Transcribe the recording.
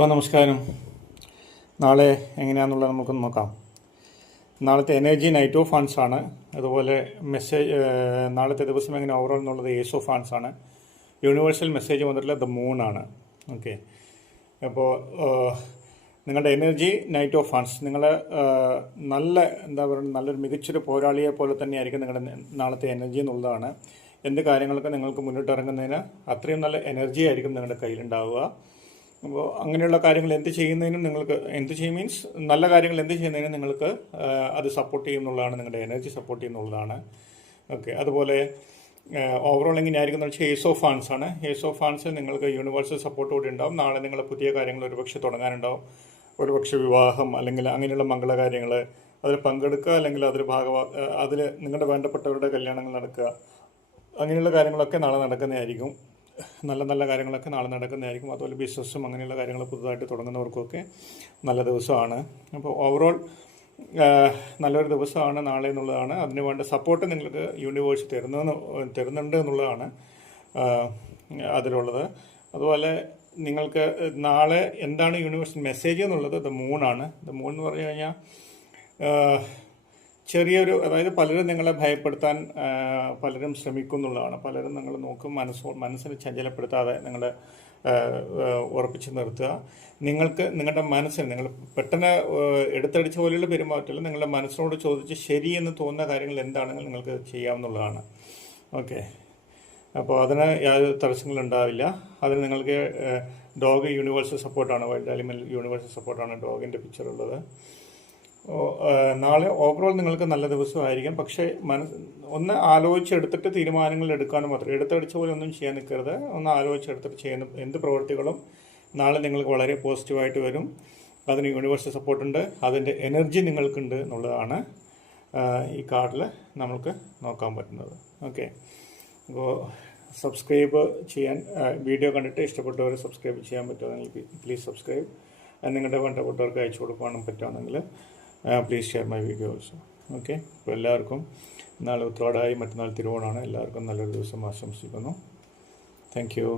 നമസ്കാരം. നാളെ എങ്ങനെയാണെന്നുള്ളത് നമുക്കൊന്ന് നോക്കാം. നാളത്തെ എനർജി നൈറ്റ് ഓഫ് ഫണ്ട്സ് ആണ്. അതുപോലെ മെസ്സേജ് നാളത്തെ ദിവസം എങ്ങനെ ഓവറോൾ എന്നുള്ളത് ഏസ് ഓഫ് ഫണ്ട്സ് ആണ്. യൂണിവേഴ്സൽ മെസ്സേജ് വന്നിട്ടുള്ള ദ മൂൺ ആണ്. ഓക്കെ, അപ്പോൾ നിങ്ങളുടെ എനർജി നൈറ്റ് ഓഫ് ഫണ്ട്സ് നിങ്ങൾ നല്ല എന്താ പറയുക നല്ലൊരു മികച്ചൊരു പോരാളിയെ പോലെ തന്നെയായിരിക്കും നിങ്ങളുടെ നാളത്തെ എനർജി എന്നുള്ളതാണ്. എന്ത് കാര്യങ്ങളൊക്കെ നിങ്ങൾക്ക് മുന്നിട്ടിറങ്ങുന്നതിന് അത്രയും നല്ല എനർജി ആയിരിക്കും നിങ്ങളുടെ കയ്യിലുണ്ടാവുക. അപ്പോൾ അങ്ങനെയുള്ള കാര്യങ്ങൾ എന്ത് ചെയ്യുന്നതിനും നിങ്ങൾക്ക് എന്ത് ചെയ്യും മീൻസ് നല്ല കാര്യങ്ങൾ എന്ത് ചെയ്യുന്നതിനും നിങ്ങൾക്ക് അത് സപ്പോർട്ട് ചെയ്യുന്നുള്ളതാണ്, നിങ്ങളുടെ എനർജി സപ്പോർട്ട് ചെയ്യുന്നുള്ളതാണ്. ഓക്കെ, അതുപോലെ ഓവറോൾ എങ്ങനെയായിരിക്കും എന്ന് വെച്ചാൽ ഏസ് ഓഫ് ഫണ്ട്സ് ആണ്. ഏസ് ഓഫ് ഫണ്ട്സ് നിങ്ങൾക്ക് യൂണിവേഴ്സൽ സപ്പോർട്ട് കൂടി ഉണ്ടാവും. നാളെ നിങ്ങൾ പുതിയ കാര്യങ്ങൾ ഒരുപക്ഷെ തുടങ്ങാനുണ്ടാവും. ഒരുപക്ഷെ വിവാഹം അല്ലെങ്കിൽ അങ്ങനെയുള്ള മംഗളകാര്യങ്ങൾ അതിൽ പങ്കെടുക്കുക, അല്ലെങ്കിൽ അതിൽ നിങ്ങളുടെ വേണ്ടപ്പെട്ടവരുടെ കല്യാണങ്ങൾ നടക്കുക, അങ്ങനെയുള്ള കാര്യങ്ങളൊക്കെ നാളെ നടക്കുന്നതായിരിക്കും. നല്ല നല്ല കാര്യങ്ങളൊക്കെ നാളെ നടക്കുന്നതായിരിക്കും. അതുപോലെ ബിസിനസ്സും അങ്ങനെയുള്ള കാര്യങ്ങൾ പുതുതായിട്ട് തുടങ്ങുന്നവർക്കൊക്കെ നല്ല ദിവസമാണ്. അപ്പോൾ ഓവറോൾ നല്ലൊരു ദിവസമാണ് നാളെ എന്നുള്ളതാണ്. അതിന് വേണ്ട സപ്പോർട്ട് നിങ്ങൾക്ക് യൂണിവേഴ്സ് തരുന്നുണ്ട് എന്നുള്ളതാണ് അതിലുള്ളത്. അതുപോലെ നിങ്ങൾക്ക് നാളെ എന്താണ് യൂണിവേഴ്സ് മെസ്സേജ് എന്നുള്ളത് ദ മൂണാണ്. ദ മൂൺ എന്ന് പറഞ്ഞു കഴിഞ്ഞാൽ ചെറിയൊരു, അതായത് പലരും നിങ്ങളെ ഭയപ്പെടുത്താൻ പലരും ശ്രമിക്കുന്നുള്ളതാണ്. പലരും നിങ്ങൾ നോക്കും, മനസ്സിനെ ചഞ്ചലപ്പെടുത്താതെ നിങ്ങളെ ഉറപ്പിച്ച് നിർത്തുക. നിങ്ങളുടെ മനസ്സിന് നിങ്ങൾ പെട്ടെന്ന് എടുത്തടിച്ച പോലെയുള്ള പെരുമാറ്റത്തിൽ നിങ്ങളുടെ മനസ്സിനോട് ചോദിച്ച് ശരിയെന്ന് തോന്നുന്ന കാര്യങ്ങൾ എന്താണെങ്കിലും നിങ്ങൾക്ക് ചെയ്യാവുന്നതാണ്. ഓക്കെ, അപ്പോൾ അതിന് യാതൊരു തടസ്സങ്ങളുണ്ടാവില്ല. അതിന് നിങ്ങൾക്ക് ഡോഗ് യൂണിവേഴ്സൽ സപ്പോർട്ടാണ്, വൈൽഡ് ആനിമൽ യൂണിവേഴ്സൽ സപ്പോർട്ടാണ് ഡോഗിൻ്റെ പിക്ചറുള്ളത്. നാളെ ഓവറോൾ നിങ്ങൾക്ക് നല്ല ദിവസമായിരിക്കും. പക്ഷേ ഒന്ന് ആലോചിച്ചെടുത്തിട്ട് തീരുമാനങ്ങൾ എടുക്കാനും മാത്രം, എടുത്തടിച്ച പോലെ ഒന്നും ചെയ്യാൻ നിൽക്കരുത്. ഒന്ന് ആലോചിച്ചെടുത്തിട്ട് ചെയ്യുന്ന എന്ത് പ്രവൃത്തികളും നാളെ നിങ്ങൾക്ക് വളരെ പോസിറ്റീവായിട്ട് വരും. അതിന് യൂണിവേഴ്സൽ സപ്പോർട്ടുണ്ട്, അതിൻ്റെ എനർജി നിങ്ങൾക്കുണ്ട് എന്നുള്ളതാണ് ഈ കാർഡിൽ നമുക്ക് നോക്കാൻ പറ്റുന്നത്. ഓക്കെ, അപ്പോൾ സബ്സ്ക്രൈബ് ചെയ്യാൻ, വീഡിയോ കണ്ടിട്ട് ഇഷ്ടപ്പെട്ടവർ സബ്സ്ക്രൈബ് ചെയ്യാൻ പറ്റുമെങ്കിൽ പ്ലീസ് സബ്സ്ക്രൈബ്. നിങ്ങളുടെ വേണ്ടപ്പെട്ടവർക്ക് അയച്ചു കൊടുക്കാനും പറ്റുകയാണെങ്കിൽ please share my video also. Okay, അപ്പോൾ എല്ലാവർക്കും നാളെ ഉത്രാടമായി, മറ്റന്നാൾ തിരുവോണമാണ്. എല്ലാവർക്കും നല്ലൊരു ദിവസം ആശംസിക്കുന്നു. Thank you.